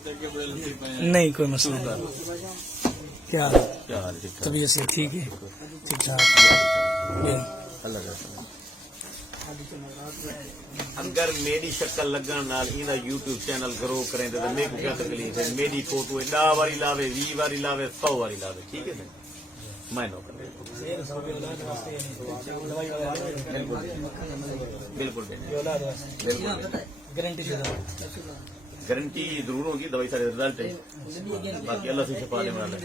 नहीं कोई मसला नहीं। क्या हाल है? तबीयत से ठीक है? ठीक ठाक। अगर मेरी शक्ल लगन नाल इना यूट्यूब चैनल ग्रो करें तो मेरे को क्या तकलीफ है? मेरी फोटो 10 बारी लावे, 20 बारी लावे, 100 बारी लावे, ठीक है? मैं नो कर बिल्कुल गारंटी जरूर होगी, दवाई सारे रिजल्ट है, बाकी अल्लाह से शफा दे वाला।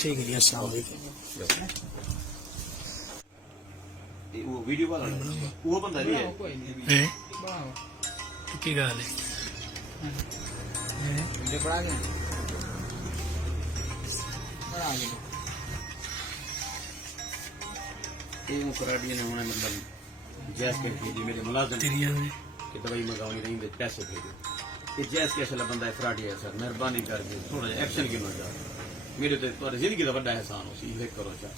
ठीक है जी, अस्सलाम वालेकुम। वो वीडियो वाला वो बंदा भी है की गाल है मतलब जैस के भेजी मेरे मुलाजिम कि दवाई मंगानी नहीं, पैसे भेजो। ये जैस कैश वाला बंदा है, फ्राडी है सर, मेहरबानी करके थोड़ा एक्शन गिनो जा मेरे तो जिंदगी का बड़ा एहसान हो सी करो चाह।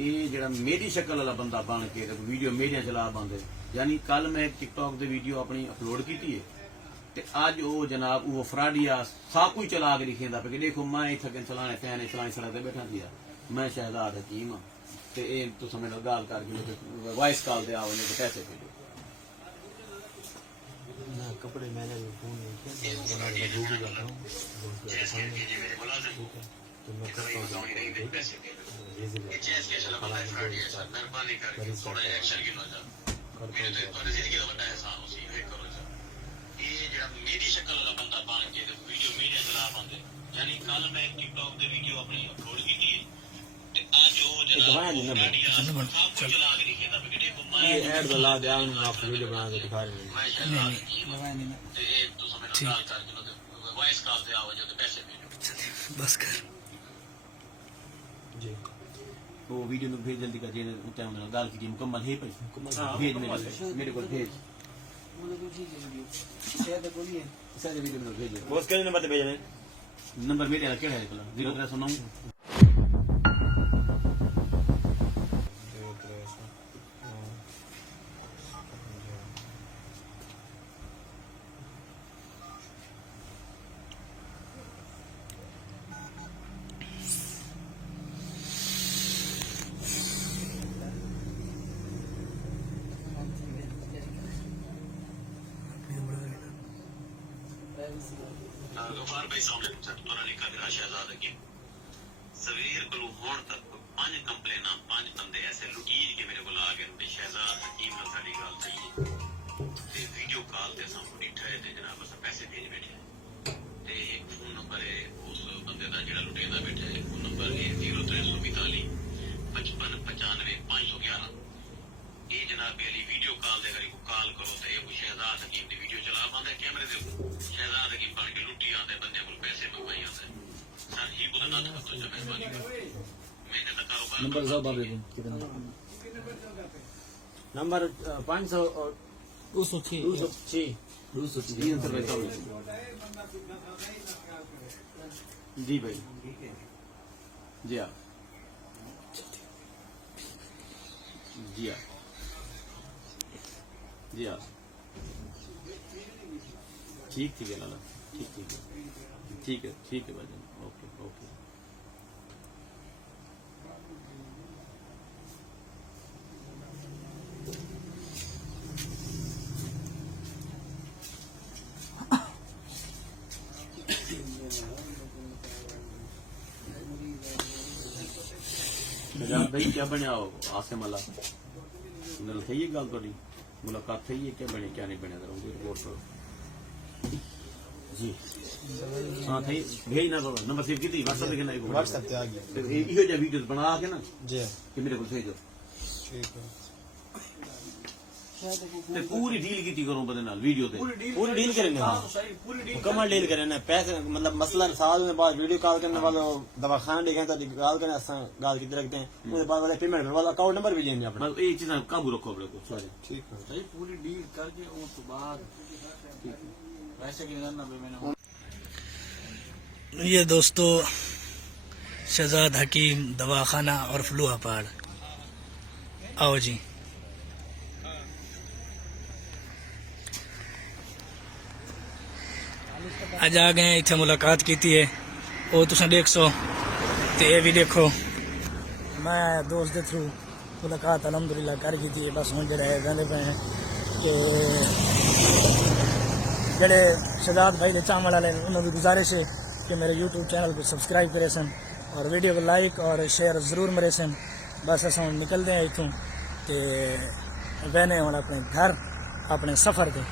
ये जरा मेरी शक्ल वाला बंदा बन के वीडियो मेरिया चला पाते, यानी कल मैं टिकटॉक की वीडियो अपनी अपलोड की है, अज वो जनाब वो फ्राडिया सब कुछ चला के लिखेंदा पे कि देखो मैं इतने चलाने फैन चलाने सड़क पर बैठा थी, मैं शहजाद हकीम हाँ, तो ये तुम मेरे गाल करके वॉइस कॉल दे आओ नहीं तो पैसे भेजो। कपड़े मैंने भी फोन नहीं किया, तो मैं करता हूँ मेरी शक्ल वाला बंदा बन के वीडियो मीडिया चला पाते, यानी कल मैं टिकटॉक की वीडियो अपनी अपलोड की है, आज वो ऐड ला दे आप वीडियो बना के दिखा रहे हैं। वॉइस कॉल दे आओ जो पैसे बस कर जी वो वीडियो में भेज जल्दी कर गाल की मुकम्मल है भाई, भेज मेरे को भेज वीडियो में भेज नंबर पे भेज नंबर मेरे क्या है 0309 गफार भाई सामने शहजाद की सवेर को होने तक 5 कंप्लेन 5 बंदे ऐसे लुटीज के मेरे को आ गए शहजाद हकीम नाल साडी गल थी ते वीडियो कॉल ते सामू डिठा है ते जनाब अस पैसे भेज बैठे ते एक फोन नंबर है उस बंदे दा जेड़ा लुटेंदा बैठा है, फोन नंबर है 0342 55 95 511। ये जनाब अली वीडियो कॉल दे करी को कॉल करो तो ये शहजाद हकीम दी वीडियो चला पांदा कैमरे दे शहजाद हकीम बन के लुटी आंदे बंदे को पैसे मंगवाई आंदे सर ही बोला ना तो मेहरबानी मैंने तो कारोबार नंबर साहब आप कितना नंबर 500 और 206 जी भाई जी हाँ जी हाँ जी हाँ ठीक है लाला ठीक है भाईजान ओके ओके। भाई क्या बने आसिम अला थी है गल थोड़ी मुलाकात थी है, क्या बने क्या नहीं बने रिपोर्ट करो जी हाँ थी भेज ना नंबर सेव की व्हाट्सएप लिखना व्हाट्सएप पे आ गया इहो जिहा वीडियो बना के ना जी कि मेरे को भेजो ठीक है ते पूरी डील की करो बंदे नाल वीडियो ते पूरी डील करेंगे मुकम्मल डील करेंगे पैसे मतलब मसलन साल में बाद वीडियो कॉल करने वाले दवाखाना देखें तो कॉल करें असा गाल की रखते हैं उसके बाद वाले पेमेंट वाला अकाउंट नंबर भी देंगे अपना बस ये चीज़ काबू रखो अपने को सॉरी ठीक है सही पूरी डील करके उस बाद वैसे की करना भी मैंने ये दोस्तों शहजाद हकीम दवाखाना और फ्लूहा पहाड़ आओ जी। अज आ गए इतने मुलाकात की है वो तुम देख सो तो ये भी देखो मैं दोस्त के थ्रू मुलाकात अलहमदुलिल्लाह कर की है। बस हूँ जरा कहते पे हैं कि जड़े शहजाद भाई के चावल वाले उन्होंने गुजारिश है कि मेरे यूट्यूब चैनल को सब्सक्राइब करे सन और वीडियो को लाइक और शेयर जरूर मरे सन। बस अस निकलते हैं इतों तो बहने हम अपने घर अपने सफ़र के।